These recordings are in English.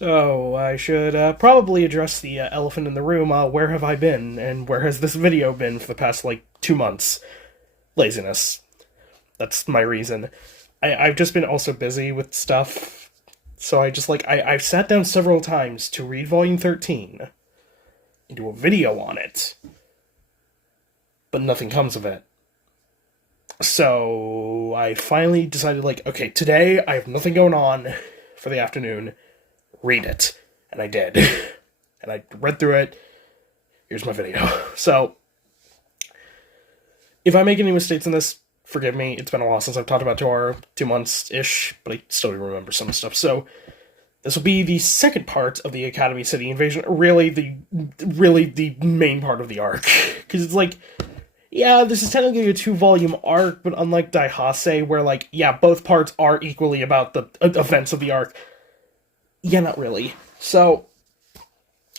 So, I should probably address the elephant in the room. Where have I been? And where has this video been for the past, 2 months? Laziness. That's my reason. I've just been also busy with stuff. So I just, I've sat down several times to read Volume 13 and do a video on it. But nothing comes of it. So, I finally decided, okay, today I have nothing going on for the afternoon. Read it. And I did. And I read through it. Here's my video. So, if I make any mistakes in this, forgive me. It's been a while since I've talked about Tor, 2 months-ish, but I still remember some stuff. So, this will be the second part of the Academy City invasion. Really the main part of the arc. Because it's yeah, this is technically a 2-volume arc, but unlike Daihase, where, both parts are equally about the events of the arc. Yeah, not really. So,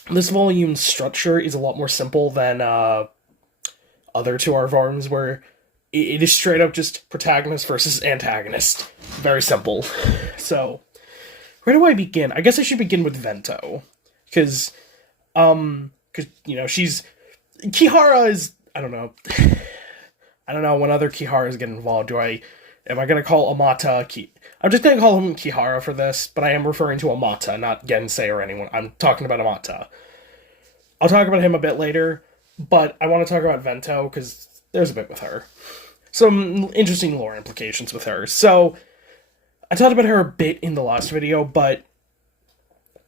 this volume's structure is a lot more simple than other 2 volumes, where it is straight up just protagonist versus antagonist. Very simple. So, where do I begin? I guess I should begin with Vento. Because, she's... Kihara is... I don't know when other Kiharas get involved. Am I gonna call Amata I'm just gonna call him Kihara for this, but I am referring to Amata, not Gensei or anyone. I'm talking about Amata. I'll talk about him a bit later, but I want to talk about Vento, because there's a bit with her. Some interesting lore implications with her. So, I talked about her a bit in the last video, but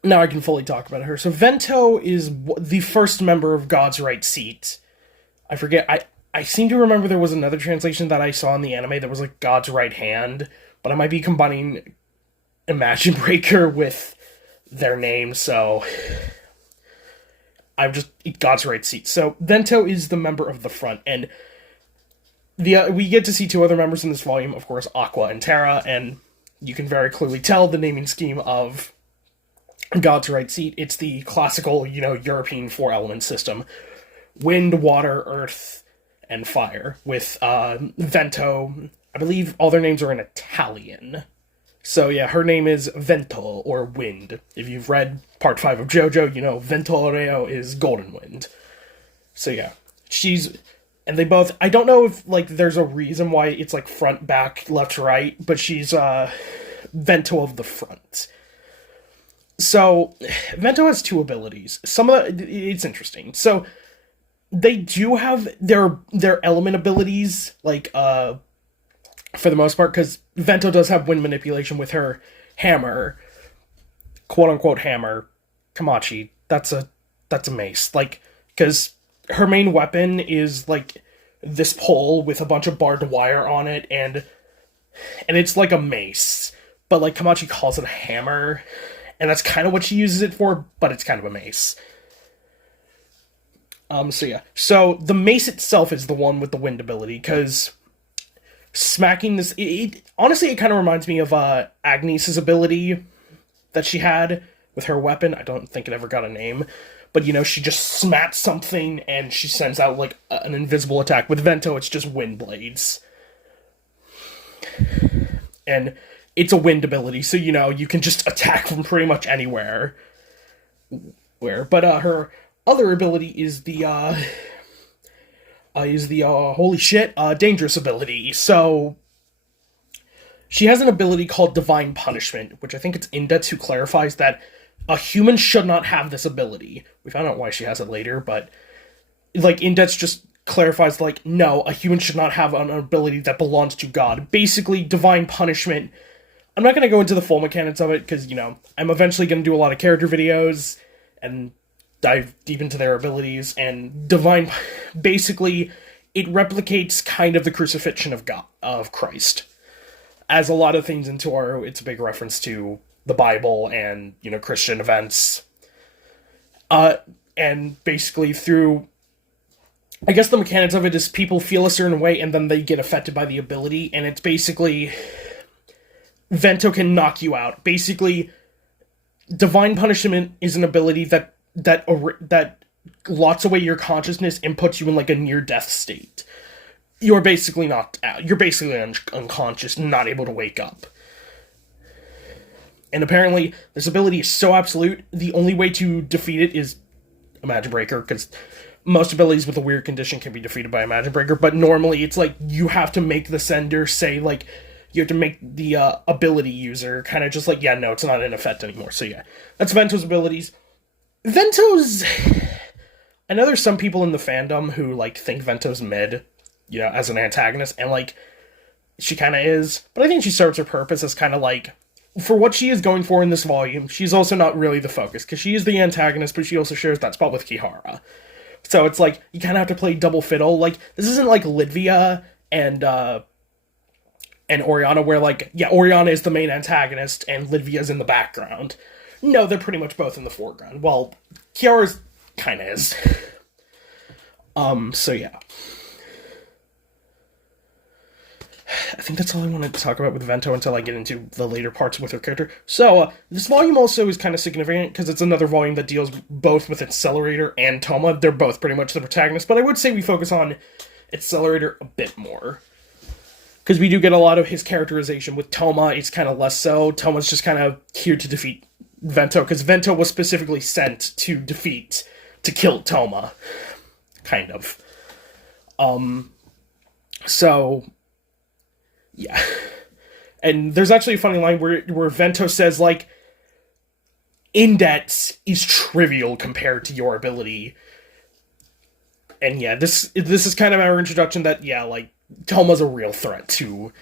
now I can fully talk about her. So, Vento is the first member of God's Right Seat. I forget, I seem to remember there was another translation that I saw in the anime that was God's Right Hand, but I might be combining Imagine Breaker with their name, so I'm just God's Right Seat. So Vento is the member of the front, and we get to see 2 other members in this volume, of course, Aqua and Terra, and you can very clearly tell the naming scheme of God's Right Seat. It's the classical, European 4-element system. Wind, water, earth, and fire. With Vento, I believe all their names are in Italian. So yeah, her name is Vento, or Wind. If you've read Part 5 of JoJo, you know Ventoreo is Golden Wind. So yeah, and they both, I don't know if, there's a reason why it's, front, back, left, right, but she's, Vento of the front. So, Vento has 2 abilities. It's interesting. So, they do have their element abilities, for the most part, because Vento does have wind manipulation with her hammer, quote-unquote hammer, Kamachi. That's a mace. Because her main weapon is, this pole with a bunch of barbed wire on it, and it's like a mace. But, Kamachi calls it a hammer, and that's kind of what she uses it for, but it's kind of a mace. So yeah. So, the mace itself is the one with the wind ability, because smacking this... honestly, it kind of reminds me of Agnes' ability that she had with her weapon. I don't think it ever got a name. But, she just smacks something, and she sends out, an invisible attack. With Vento, it's just wind blades. And it's a wind ability, so, you can just attack from pretty much anywhere. But, her other ability is the holy shit, dangerous ability. So, she has an ability called Divine Punishment, which I think it's Indet who clarifies that a human should not have this ability. We found out why she has it later, but, Indet just clarifies, no, a human should not have an ability that belongs to God. Basically, Divine Punishment. I'm not going to go into the full mechanics of it, because, I'm eventually going to do a lot of character videos, and dive deep into their abilities, and basically, it replicates kind of the crucifixion of God, of Christ. As a lot of things in Torah, it's a big reference to the Bible and, Christian events. And basically through, I guess the mechanics of it is people feel a certain way and then they get affected by the ability, and it's basically, Vento can knock you out. Basically, Divine Punishment is an ability that lots away your consciousness and puts you in a near-death state. You're basically knocked out. You're basically unconscious, not able to wake up. And apparently, this ability is so absolute, the only way to defeat it is a Magic Breaker, because most abilities with a weird condition can be defeated by a Magic Breaker, but normally it's like you have to make the sender say, like, you have to make the ability user kind of just like, yeah, no, it's not in effect anymore. So yeah, that's Vento's abilities. Vento's... I know there's some people in the fandom who, like, think Vento's mid, you know, as an antagonist, and, like, she kind of is, but I think she serves her purpose as kind of, like, for what she is going for in this volume, she's also not really the focus, because she is the antagonist, but she also shares that spot with Kihara. So it's like, you kind of have to play double fiddle. Like, this isn't like Lidvia and Oriana, where, like, yeah, Oriana is the main antagonist, and Lidvia's in the background. No, they're pretty much both in the foreground. Well, Kiara's kind of is. So yeah. I think that's all I wanted to talk about with Vento until I get into the later parts with her character. So, this volume also is kind of significant, because it's another volume that deals both with Accelerator and Toma. They're both pretty much the protagonists, but I would say we focus on Accelerator a bit more. Because we do get a lot of his characterization. With Toma, it's kind of less so. Toma's just kind of here to defeat Vento, because Vento was specifically sent to kill Toma. Kind of. So... yeah. And there's actually a funny line where Vento says, like, Index is trivial compared to your ability. And yeah, this is kind of our introduction that, yeah, like, Toma's a real threat to,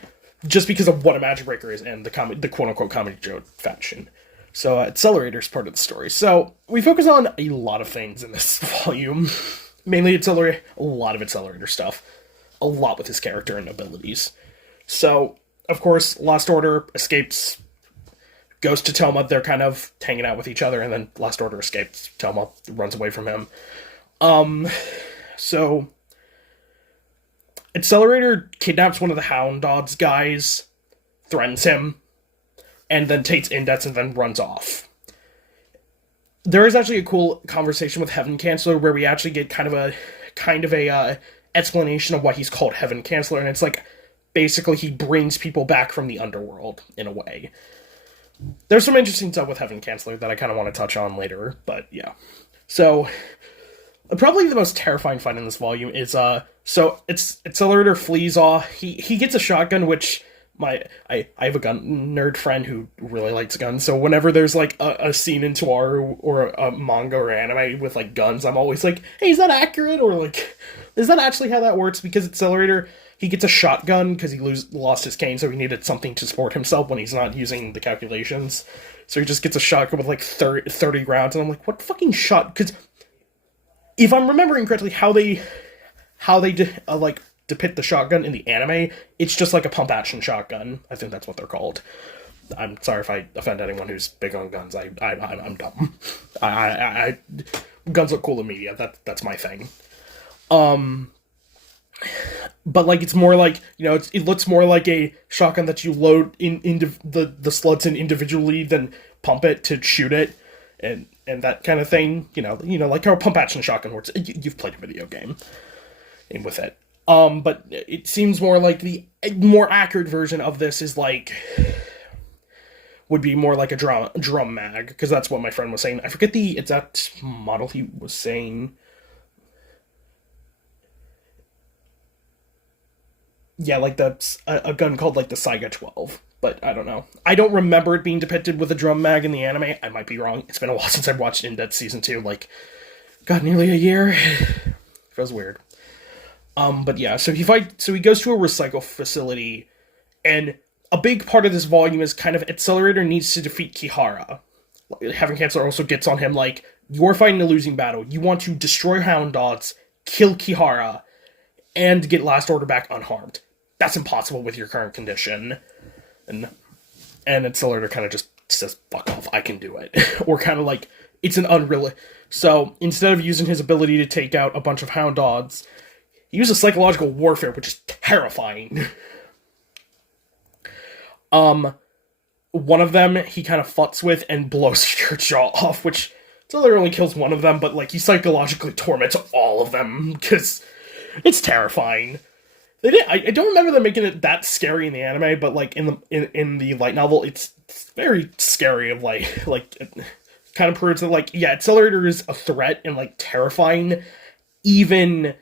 just because of what a Magic Breaker is and the quote-unquote Comedy Joe faction. So, Accelerator's part of the story. So, we focus on a lot of things in this volume. Mainly a lot of Accelerator stuff. A lot with his character and abilities. So, of course, Lost Order escapes, goes to Toma, they're kind of hanging out with each other, and then Lost Order escapes, Toma runs away from him. So, Accelerator kidnaps one of the Hound Dogs guys, threatens him, and then takes Index and then runs off. There is actually a cool conversation with Heaven Canceller where we actually get kind of a explanation of why he's called Heaven Canceller, and it's like, basically he brings people back from the underworld, in a way. There's some interesting stuff with Heaven Canceller that I kind of want to touch on later, but yeah. So, probably the most terrifying fight in this volume is, so Accelerator flees off, he gets a shotgun, which... I have a gun nerd friend who really likes guns, so whenever there's, like, a scene in Toaru or a manga or anime with, like, guns, I'm always like, hey, is that accurate? Or, like, is that actually how that works? Because Accelerator, he gets a shotgun because he lost his cane, so he needed something to support himself when he's not using the calculations. So he just gets a shotgun with, like, 30 rounds, and I'm like, what fucking shot? Because if I'm remembering correctly, how they depict the shotgun in the anime, it's just like a pump action shotgun. I think that's what they're called. I'm sorry if I offend anyone who's big on guns. I'm dumb. I guns look cool in media. That's my thing. But like it's more like, you know, it looks more like a shotgun that you load into the sluts in individually, then pump it to shoot it, and that kind of thing. You know, like how a pump action shotgun works. You've played a video game, and with it. But it seems more like the more accurate version of this is like, would be more like a drum mag, because that's what my friend was saying. I forget the exact model he was saying. Yeah, like a gun called like the Saiga 12, but I don't know. I don't remember it being depicted with a drum mag in the anime. I might be wrong. It's been a while since I've watched Index Season 2, like, God, nearly a year. It feels weird. But yeah, so he goes to a recycle facility, and a big part of this volume is kind of Accelerator needs to defeat Kihara. Heaven Canceller also gets on him, like, you're fighting a losing battle. You want to destroy Hound Dogs, kill Kihara, and get Last Order back unharmed. That's impossible with your current condition. And Accelerator kind of just says, fuck off, I can do it. Or kind of like, it's an unreal... So, instead of using his ability to take out a bunch of Hound Dogs, he uses psychological warfare, which is terrifying. One of them he kind of futz with and blows your jaw off, which Accelerator only kills one of them, but like he psychologically torments all of them, because it's terrifying. They did. I don't remember them making it that scary in the anime, but like in the light novel, it's very scary. Of like it kind of proves that like yeah, Accelerator is a threat and like terrifying, even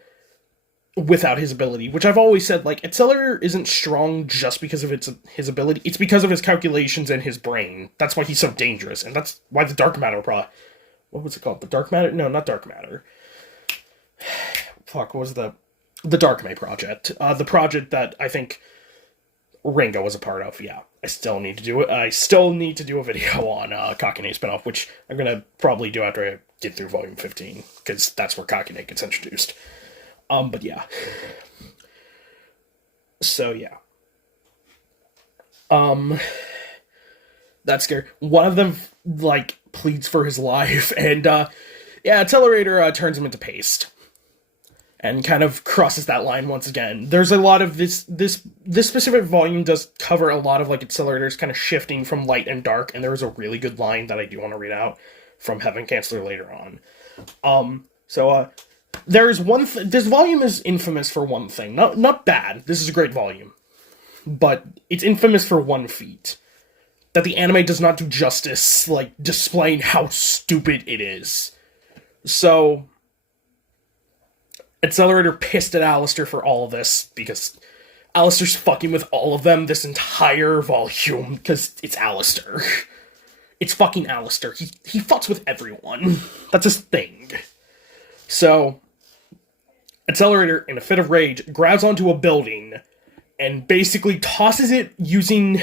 without his ability. Which I've always said, like Accelerator isn't strong just because of his ability. It's because of his calculations and his brain. That's why he's so dangerous, and that's why the dark matter what was it called? The dark matter? No, not dark matter. Fuck, what was the Darkmay project? The project that I think Ringo was a part of. Yeah, I still need to do it. I still need to do a video on Kakine spinoff, which I'm gonna probably do after I get through volume 15, because that's where Kakine gets introduced. But yeah. So yeah. That's scary. One of them like pleads for his life, and yeah, Accelerator turns him into paste. And kind of crosses that line once again. There's a lot of this specific volume does cover a lot of like Accelerators kind of shifting from light and dark, and there was a really good line that I do want to read out from Heaven Canceller later on. There's one this volume is infamous for one thing. Not bad. This is a great volume. But it's infamous for one feat. That the anime does not do justice, like displaying how stupid it is. So Accelerator pissed at Alistair for all of this, because Alistair's fucking with all of them this entire volume, because it's Alistair. It's fucking Alistair. He fucks with everyone. That's his thing. So, Accelerator, in a fit of rage, grabs onto a building, and basically tosses it using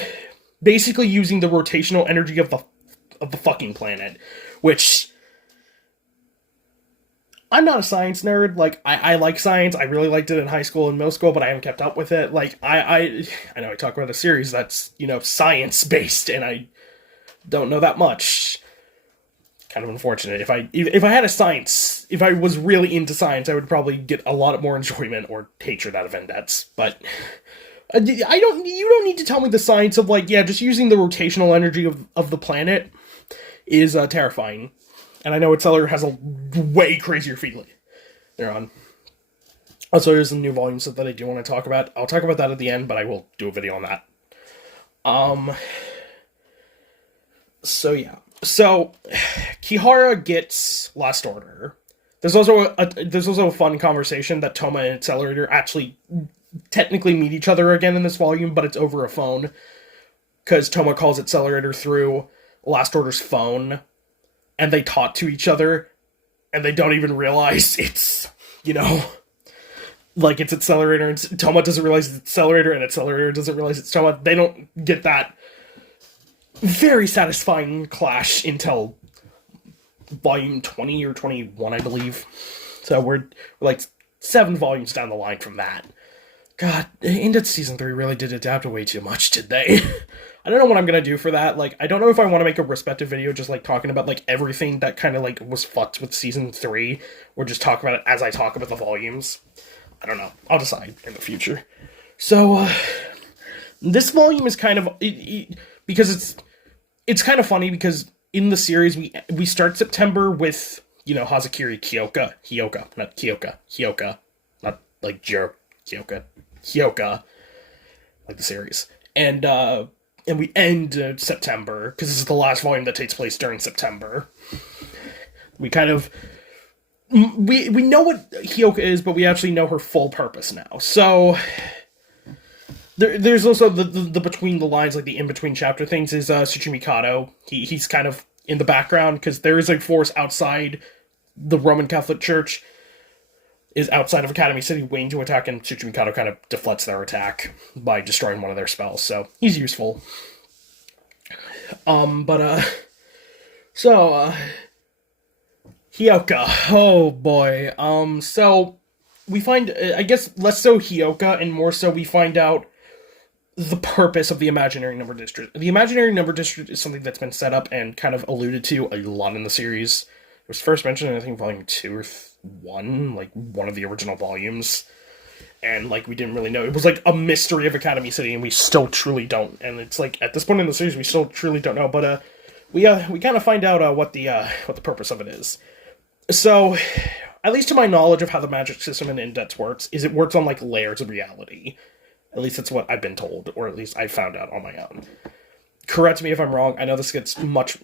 the rotational energy of the fucking planet, which I'm not a science nerd. Like, I like science. I really liked it in high school and middle school, but I haven't kept up with it. Like, I know I talk about a series that's, science-based, and I don't know that much. Kind of unfortunate. If I was really into science, I would probably get a lot more enjoyment or hatred out of Vendettes. But you don't need to tell me the science of, like, yeah, just using the rotational energy of the planet is terrifying. And I know Accelerator has a way crazier feat later on. Also, there's some new volumes that I do want to talk about. I'll talk about that at the end, but I will do a video on that. So yeah. So, Kihara gets Last Order. There's also a fun conversation that Toma and Accelerator actually technically meet each other again in this volume, but it's over a phone. Because Toma calls Accelerator through Last Order's phone, and they talk to each other, and they don't even realize it's, like it's Accelerator, and Toma doesn't realize it's Accelerator, and Accelerator doesn't realize it's Toma. They don't get that very satisfying clash until volume 20 or 21, I believe. So we're like 7 volumes down the line from that. God, Inded Season 3 really did adapt way too much, did they? I don't know what I'm gonna do for that. Like, I don't know if I want to make a respective video just, like, talking about, like, everything that kind of, like, was fucked with Season 3, or just talk about it as I talk about the volumes. I don't know. I'll decide in the future. So, this volume is kind of... because it's kind of funny, because in the series, we start September with, Hazakiri Hyoka, not Hyoka, not, like, Hyoka, like the series. And we end September, because this is the last volume that takes place during September. We kind of... We know what Hyoka is, but we actually know her full purpose now. So... There's also the between the lines, like the in-between chapter things, is Tsuchimikado. He's kind of in the background, because there is a force outside the Roman Catholic Church, is outside of Academy City waiting to attack, and Tsuchimikado kind of deflects their attack by destroying one of their spells, so he's useful. Hyoka, oh boy. So we find, I guess, less so Hyoka, and more so we find out the purpose of the Imaginary Number District. The Imaginary Number District is something that's been set up and kind of alluded to a lot in the series. It was first mentioned in, I think, volume 2 or 1, like, one of the original volumes. And, like, we didn't really know. It was, like, a mystery of Academy City, and we still truly don't. And it's, like, at this point in the series, we still truly don't know. But, we kind of find out what the purpose of it is. So, at least to my knowledge of how the magic system in Indets works, is it works on, like, layers of reality. At least that's what I've been told, or at least I found out on my own. Correct me if I'm wrong. I know this gets much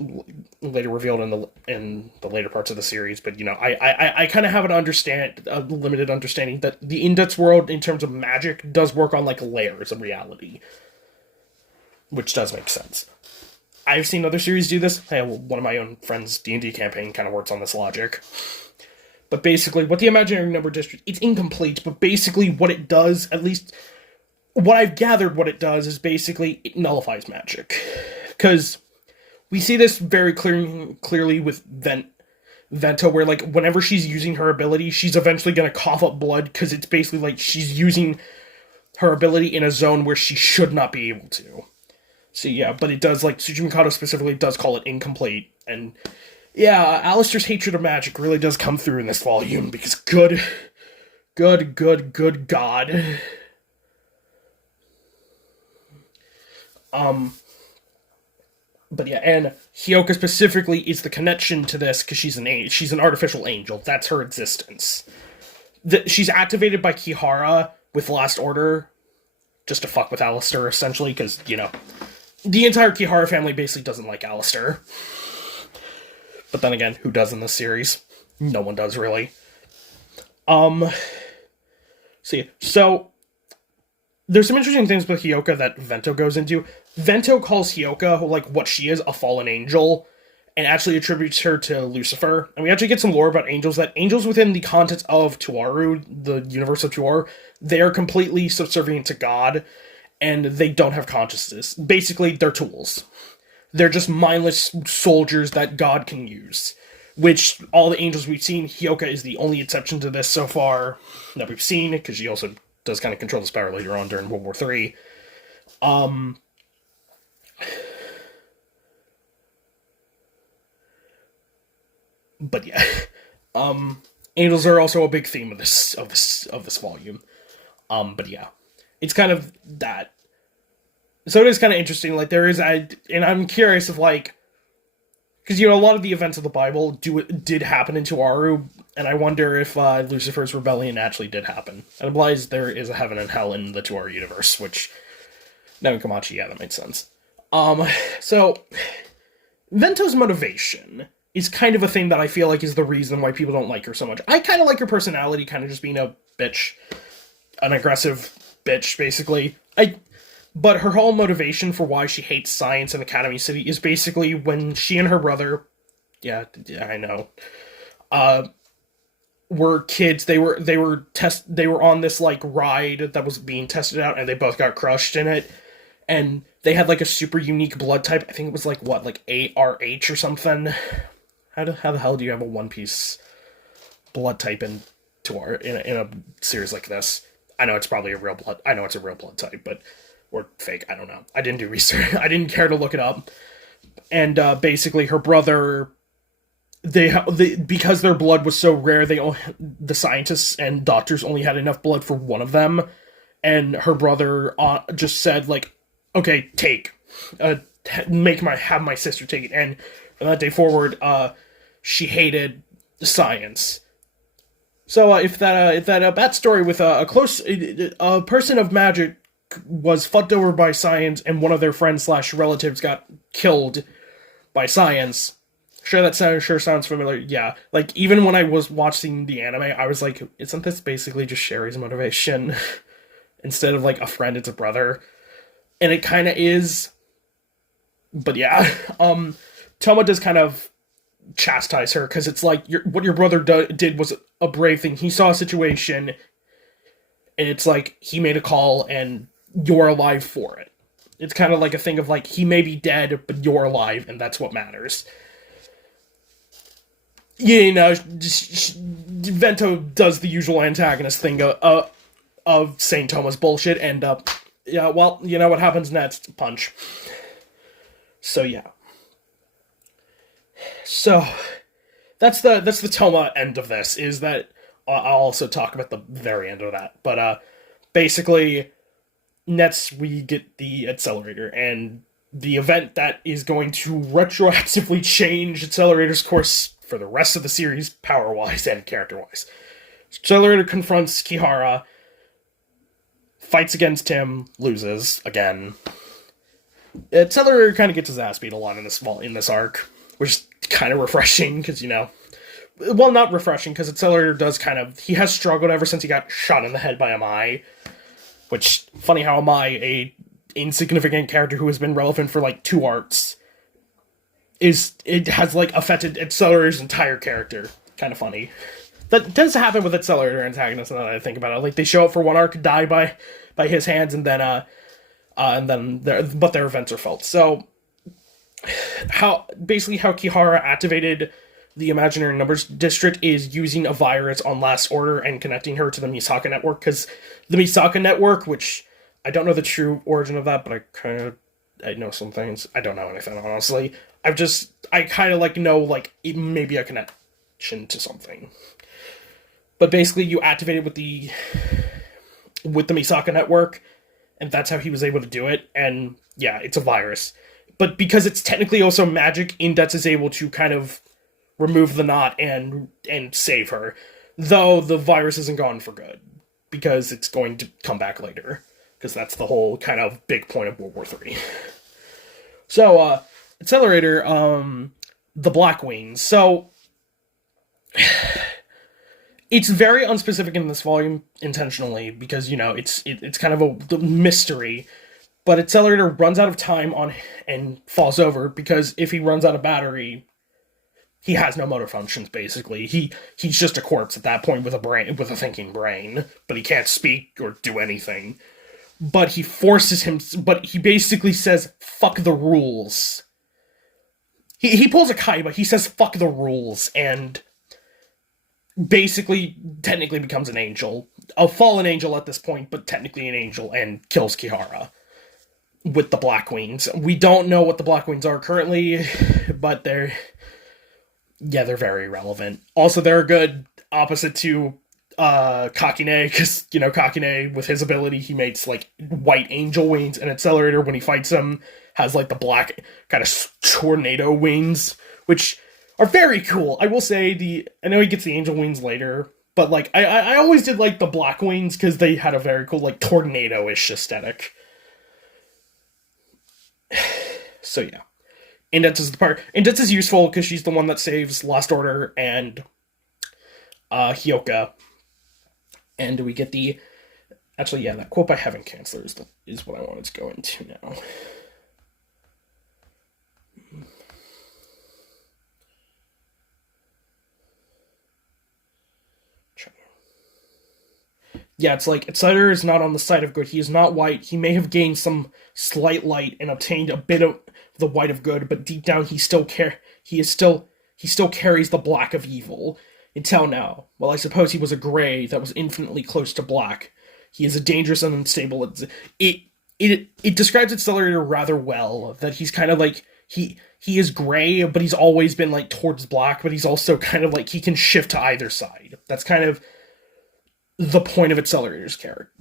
later revealed in the later parts of the series, but, you know, I kind of have a limited understanding that the Indets world, in terms of magic, does work on, like, layers of reality. Which does make sense. I've seen other series do this. Hey, well, one of my own friends' D&D campaign kind of works on this logic. But basically, what the imaginary number district, it's incomplete, but basically what it does, at least what I've gathered what it does, is basically it nullifies magic. Because we see this very clearly with Vento, where, like, whenever she's using her ability, she's eventually going to cough up blood, because it's basically like she's using her ability in a zone where she should not be able to. So yeah, but it does, like, Tsuchi Mikado specifically does call it incomplete, and yeah, Alistair's hatred of magic really does come through in this volume, because good God. But yeah, and Hyoka specifically is the connection to this, because she's an artificial angel. That's her existence. She's activated by Kihara with Last Order, just to fuck with Alistair, essentially, because, you know, the entire Kihara family basically doesn't like Alistair. But then again, who does in this series? No one does, really. So there's some interesting things with Hyoka that Vento goes into. Vento calls Hyoka, like, what she is, a fallen angel, and actually attributes her to Lucifer. And we actually get some lore about angels, that angels within the context of Tuaru, the universe of Tuaru, they are completely subservient to God, and they don't have consciousness. Basically, they're tools. They're just mindless soldiers that God can use. Which, all the angels we've seen, Hyoka is the only exception to this so far that we've seen, because she also does kind of control this power later on during World War III. But yeah, angels are also a big theme of this volume. But yeah, it's kind of that. So it is kind of interesting. Like, and I'm curious if, like, because, you know, a lot of the events of the Bible did happen in Tuaru, and I wonder if Lucifer's rebellion actually did happen. And implies there is a heaven and hell in the Tuaru universe, which, now in Komachi, yeah, that makes sense. So Vento's motivation is kind of a thing that I feel like is the reason why people don't like her so much. I kind of like her personality, kind of just being a bitch, an aggressive bitch, basically. But her whole motivation for why she hates science in Academy City is basically when she and her brother, yeah, I know, were kids. They were on this, like, ride that was being tested out, and they both got crushed in it. And they had, like, a super unique blood type. I think it was, like, what, like ARH or something. How the hell do you have a One Piece blood type in a series like this? I know it's probably a real blood. I know it's a real blood type, but. Or fake, I don't know. I didn't do research. I didn't care to look it up. And basically, her brother, because their blood was so rare, the scientists and doctors only had enough blood for one of them. And her brother just said, like, okay, have my sister take it. And from that day forward, she hated science. So if that backstory with a person of magic was fucked over by science and one of their friends / relatives got killed by science, sure sounds familiar. Yeah, like, even when I was watching the anime, I was like, isn't this basically just Sherry's motivation? Instead of, like, a friend, it's a brother. And it kind of is. But yeah, Toma does kind of chastise her, because it's like, what your brother did was a brave thing. He saw a situation, and it's like, he made a call, and you're alive for it. It's kind of like a thing of, like, he may be dead, but you're alive, and that's what matters. You know, Vento does the usual antagonist thing of saying Toma's bullshit, and, yeah, well, you know what happens next? Punch. So, yeah. So, that's the Toma end of this, is that, I'll also talk about the very end of that, but, basically, next we get the Accelerator, and the event that is going to retroactively change Accelerator's course for the rest of the series, power-wise and character-wise. Accelerator confronts Kihara, fights against him, loses again. Accelerator kind of gets his ass beat a lot in this arc, which is kind of refreshing because well, not refreshing because Accelerator he has struggled ever since he got shot in the head by Amai. Which, funny how Amai, a insignificant character who has been relevant for like 2 arcs, it has like affected Accelerator's entire character. Kind of funny. That does happen with Accelerator antagonists. Now that I think about it, like they show up for one arc, die by his hands, and then but their events are felt. So how Kihara activated the Imaginary Numbers District is using a virus on Last Order and connecting her to the Misaka Network, because the Misaka Network, which I don't know the true origin of that, but I know some things. I don't know anything, honestly. I kind of like know like it may be a connection to something. But basically you activate it with the Misaka Network, and that's how he was able to do it, and yeah, it's a virus. But because it's technically also magic, Index is able to kind of remove the knot and save her. Though the virus isn't gone for good, because it's going to come back later. Because that's the whole kind of big point of World War III. So, Accelerator, the Black Wings. So, it's very unspecific in this volume intentionally, because, it's kind of a mystery. But Accelerator runs out of time and falls over, because if he runs out of battery, he has no motor functions, basically. He's just a corpse at that point with a thinking brain, but he can't speak or do anything. But he basically says, fuck the rules. He pulls a Kaiba, he says, fuck the rules, and basically, technically becomes an angel. A fallen angel at this point, but technically an angel, and kills Kihara with the Black Wings. We don't know what the Black Wings are currently, but they're very relevant. Also, they're a good opposite to Kakine, because, Kakine, with his ability, he makes, like, white angel wings, and Accelerator, when he fights him, has, like, the black kind of tornado wings, which are very cool. I will say, I know he gets the angel wings later, but, like, I always did like the black wings, because they had a very cool, like, tornado-ish aesthetic. So, yeah. Index is useful because she's the one that saves Last Order and Hyoka. And we get that quote by Heaven Canceller is what I wanted to go into now. Yeah, it's like, Accelerator is not on the side of good. He is not white. He may have gained some slight light and obtained a bit of the white of good, but deep down he still carries the black of evil. Until now, well, I suppose he was a gray that was infinitely close to black. He is a dangerous and unstable. It describes Accelerator rather well, that he's kind of like, he is gray, but he's always been like towards black, but he's also kind of like, he can shift to either side. That's kind of the point of Accelerator's character.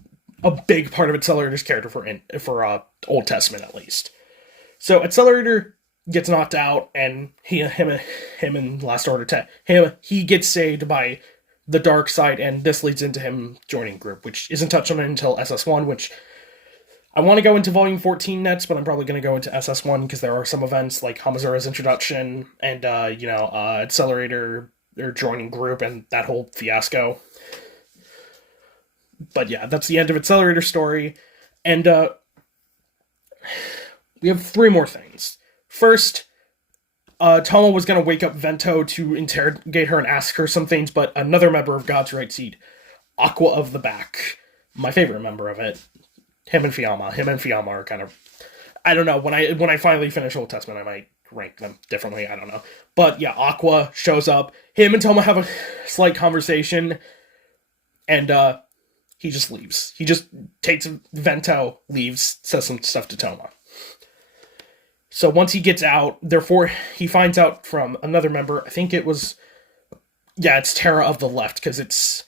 A big part of Accelerator's character for Old Testament, at least. So Accelerator gets knocked out, and him and Last Order he gets saved by the dark side, and this leads into him joining group, which isn't touched on until SS1, which I want to go into Volume 14 next, but I'm probably going to go into SS1 because there are some events like Hamazura's introduction and Accelerator or joining group and that whole fiasco. But yeah, that's the end of Accelerator's story. And we have 3 more things. First, Toma was going to wake up Vento to interrogate her and ask her some things, but another member of God's Right Seed, Aqua of the Back, my favorite member of it, him and Fiamma are kind of, I don't know, when I finally finish Old Testament, I might rank them differently, I don't know. But yeah, Aqua shows up, him and Toma have a slight conversation, and he just leaves. He just takes Vento, leaves, says some stuff to Toma. So once he gets out, therefore, he finds out from another member, I think it was, it's Terra of the left, because it's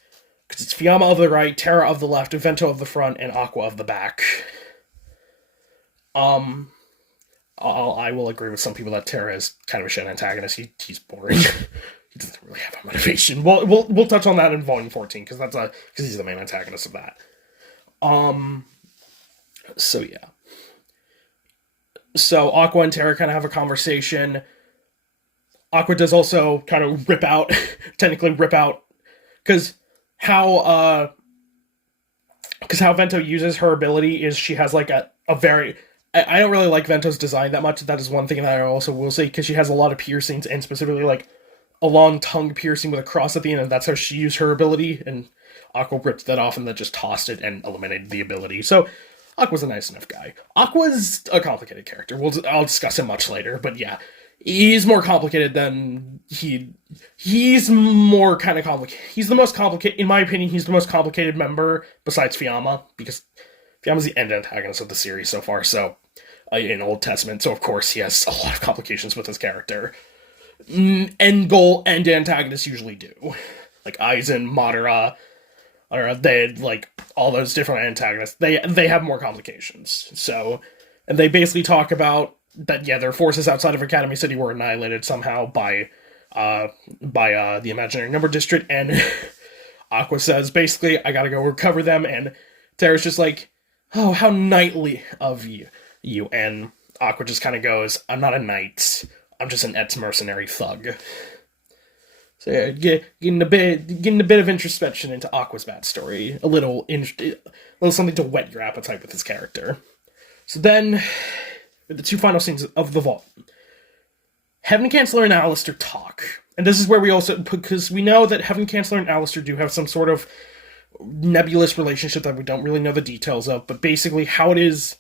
Fiamma of the right, Terra of the left, Vento of the front, and Aqua of the back. I will agree with some people that Terra is kind of a shit antagonist. He's boring. he doesn't really have a motivation. We'll touch on that in Volume 14, because he's the main antagonist of that. So yeah. So Aqua and Terra kind of have a conversation. Aqua does also kind of technically rip out, because how Vento uses her ability is she has like a very... I don't really like Vento's design that much. That is one thing that I also will say, because she has a lot of piercings, and specifically like a long tongue piercing with a cross at the end, and that's how she used her ability, and Aqua ripped that off and then just tossed it and eliminated the ability. So Aqua's a nice enough guy. Aqua's a complicated character. I'll discuss him much later, but yeah. He's more complicated than he's more kind of complicated. He's the most complicated, in my opinion, he's the most complicated member besides Fiamma, because Fiamma's the end antagonist of the series so far, so, in Old Testament, so of course he has a lot of complications with his character. End goal and antagonists usually do. Like Aizen, Madara, they, like, all those different antagonists, they have more complications. So, and they basically talk about that, yeah, their forces outside of Academy City were annihilated somehow by the Imaginary Number District, and Aqua says, basically, I gotta go recover them, and Terra's just like, oh, how knightly of you, and Aqua just kind of goes, I'm not a knight, I'm just an ex-mercenary thug. So yeah, getting a bit of introspection into Aqua's backstory, a little something to whet your appetite with his character. So then, the two final scenes of the vault. Heaven Chancellor and Alistair talk. And this is where we also, because we know that Heaven Chancellor and Alistair do have some sort of nebulous relationship that we don't really know the details of, but basically how it is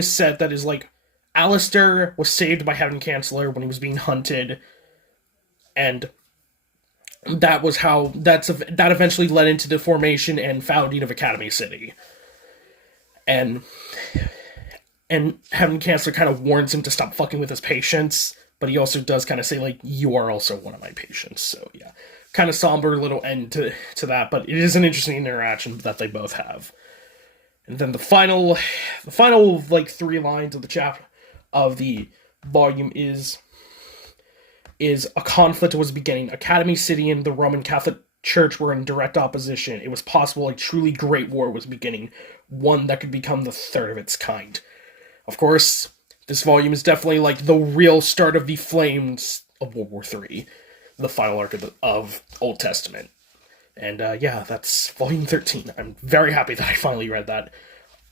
said that is like, Alistair was saved by Heaven Chancellor when he was being hunted, and that was how, that eventually led into the formation and founding of Academy City. And Heaven Chancellor kind of warns him to stop fucking with his patients, but he also does kind of say, like, you are also one of my patients. So, yeah. Kind of somber little end to that, but it is an interesting interaction that they both have. And then the final, like, 3 lines of the chapter, of the volume is a conflict was beginning. Academy City and the Roman Catholic Church were in direct opposition. It was possible a truly great war was beginning, one that could become the third of its kind. Of course, this volume is definitely like the real start of the flames of World War III, the final arc of Old Testament. And yeah, that's volume 13. I'm very happy that I finally read that.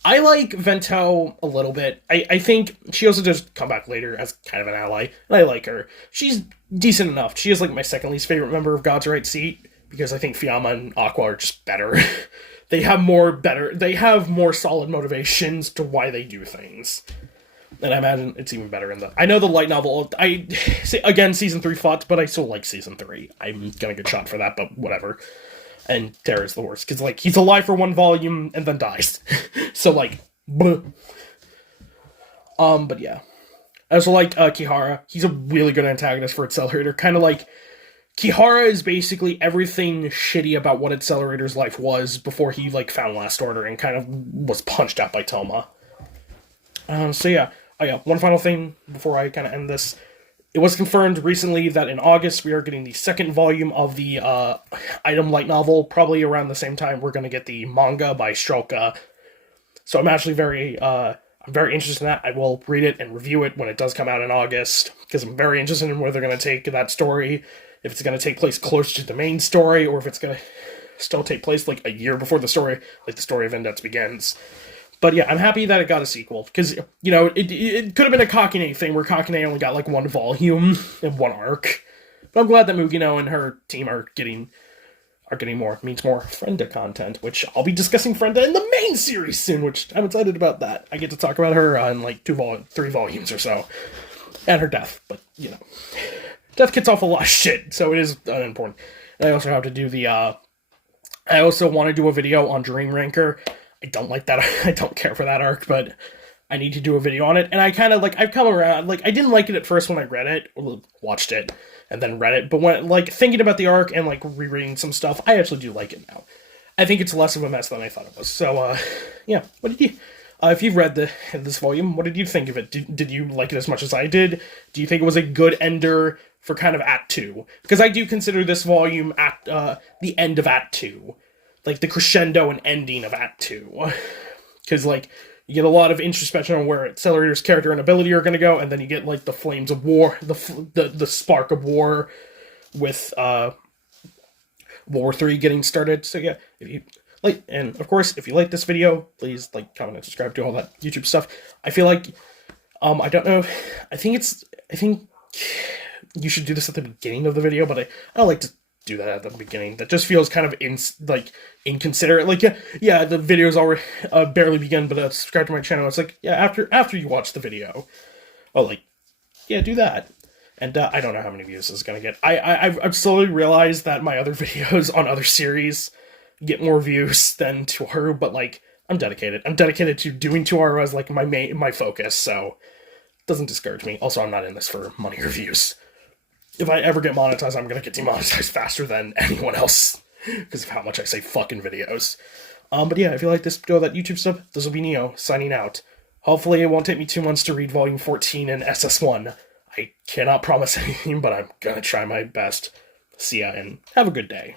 I like Vento a little bit. I think she also does come back later as kind of an ally, and I like her. She's decent enough. She is like my second least favorite member of God's Right Seat, because I think Fiamma and Aqua are just better. They have more solid motivations to why they do things. And I imagine it's even better in I know the light novel, again, Season 3 fucked, but I still like Season 3. I'm gonna get shot for that, but whatever. And Terra's the worst, because, like, he's alive for 1 volume and then dies. So, like, bleh. But yeah. I also like Kihara. He's a really good antagonist for Accelerator. Kind of like, Kihara is basically everything shitty about what Accelerator's life was before he, like, found Last Order and kind of was punched out by Toma. So yeah. Oh yeah, one final thing before I kind of end this. It was confirmed recently that in August we are getting the 2nd volume of the item light novel. Probably around the same time we're going to get the manga by Strelka. So I'm actually I'm very interested in that. I will read it and review it when it does come out in August, because I'm very interested in where they're going to take that story. If it's going to take place close to the main story, or if it's going to still take place like a year before the story, like the story of Index begins. But yeah, I'm happy that it got a sequel, because, you know, it could have been a Kakine thing where Kakine only got like 1 volume and 1 arc. But I'm glad that Mugino and her team are getting more Frenda content, which I'll be discussing Frenda in the main series soon, which I'm excited about that. I get to talk about her in like 3 volumes or so. And her death, but, you know. Death gets off a lot of shit, so it is unimportant. And I also have to do I also want to do a video on Dream Ranker. I don't like that. I don't care for that arc, but I need to do a video on it. And I kind of, like, I've come around. Like, I didn't like it at first when I read it, or watched it, and then read it. But when, like, thinking about the arc and, like, rereading some stuff, I actually do like it now. I think it's less of a mess than I thought it was. So, yeah. What did you... if you've read this volume, what did you think of it? Did you like it as much as I did? Do you think it was a good ender for kind of Act 2. Because I do consider this volume at the end of Act 2. Like, the crescendo and ending of Act 2. Because, like, you get a lot of introspection on where Accelerator's character and ability are going to go, and then you get, like, the flames of war, the spark of war with War 3 getting started. So, yeah, if you like, and of course, if you like this video, please like, comment, and subscribe to all that YouTube stuff. I feel like, I don't know, I think you should do this at the beginning of the video, but I don't like to do that at the beginning. That just feels kind of inconsiderate. Like, yeah, the video's already barely begun, but subscribe to my channel. It's like, yeah, after you watch the video, oh, like, yeah, do that. And I don't know how many views this is gonna get. I've slowly realized that my other videos on other series get more views than Tuaru, but like, I'm dedicated. I'm dedicated to doing Tuaru as like my focus, so it doesn't discourage me. Also, I'm not in this for money or views. If I ever get monetized, I'm gonna get demonetized faster than anyone else because of how much I say fucking videos. But yeah, if you like this, do all that YouTube stuff. This will be Neo signing out. Hopefully, it won't take me 2 months to read Volume 14 and SS1. I cannot promise anything, but I'm gonna try my best. See ya, and have a good day.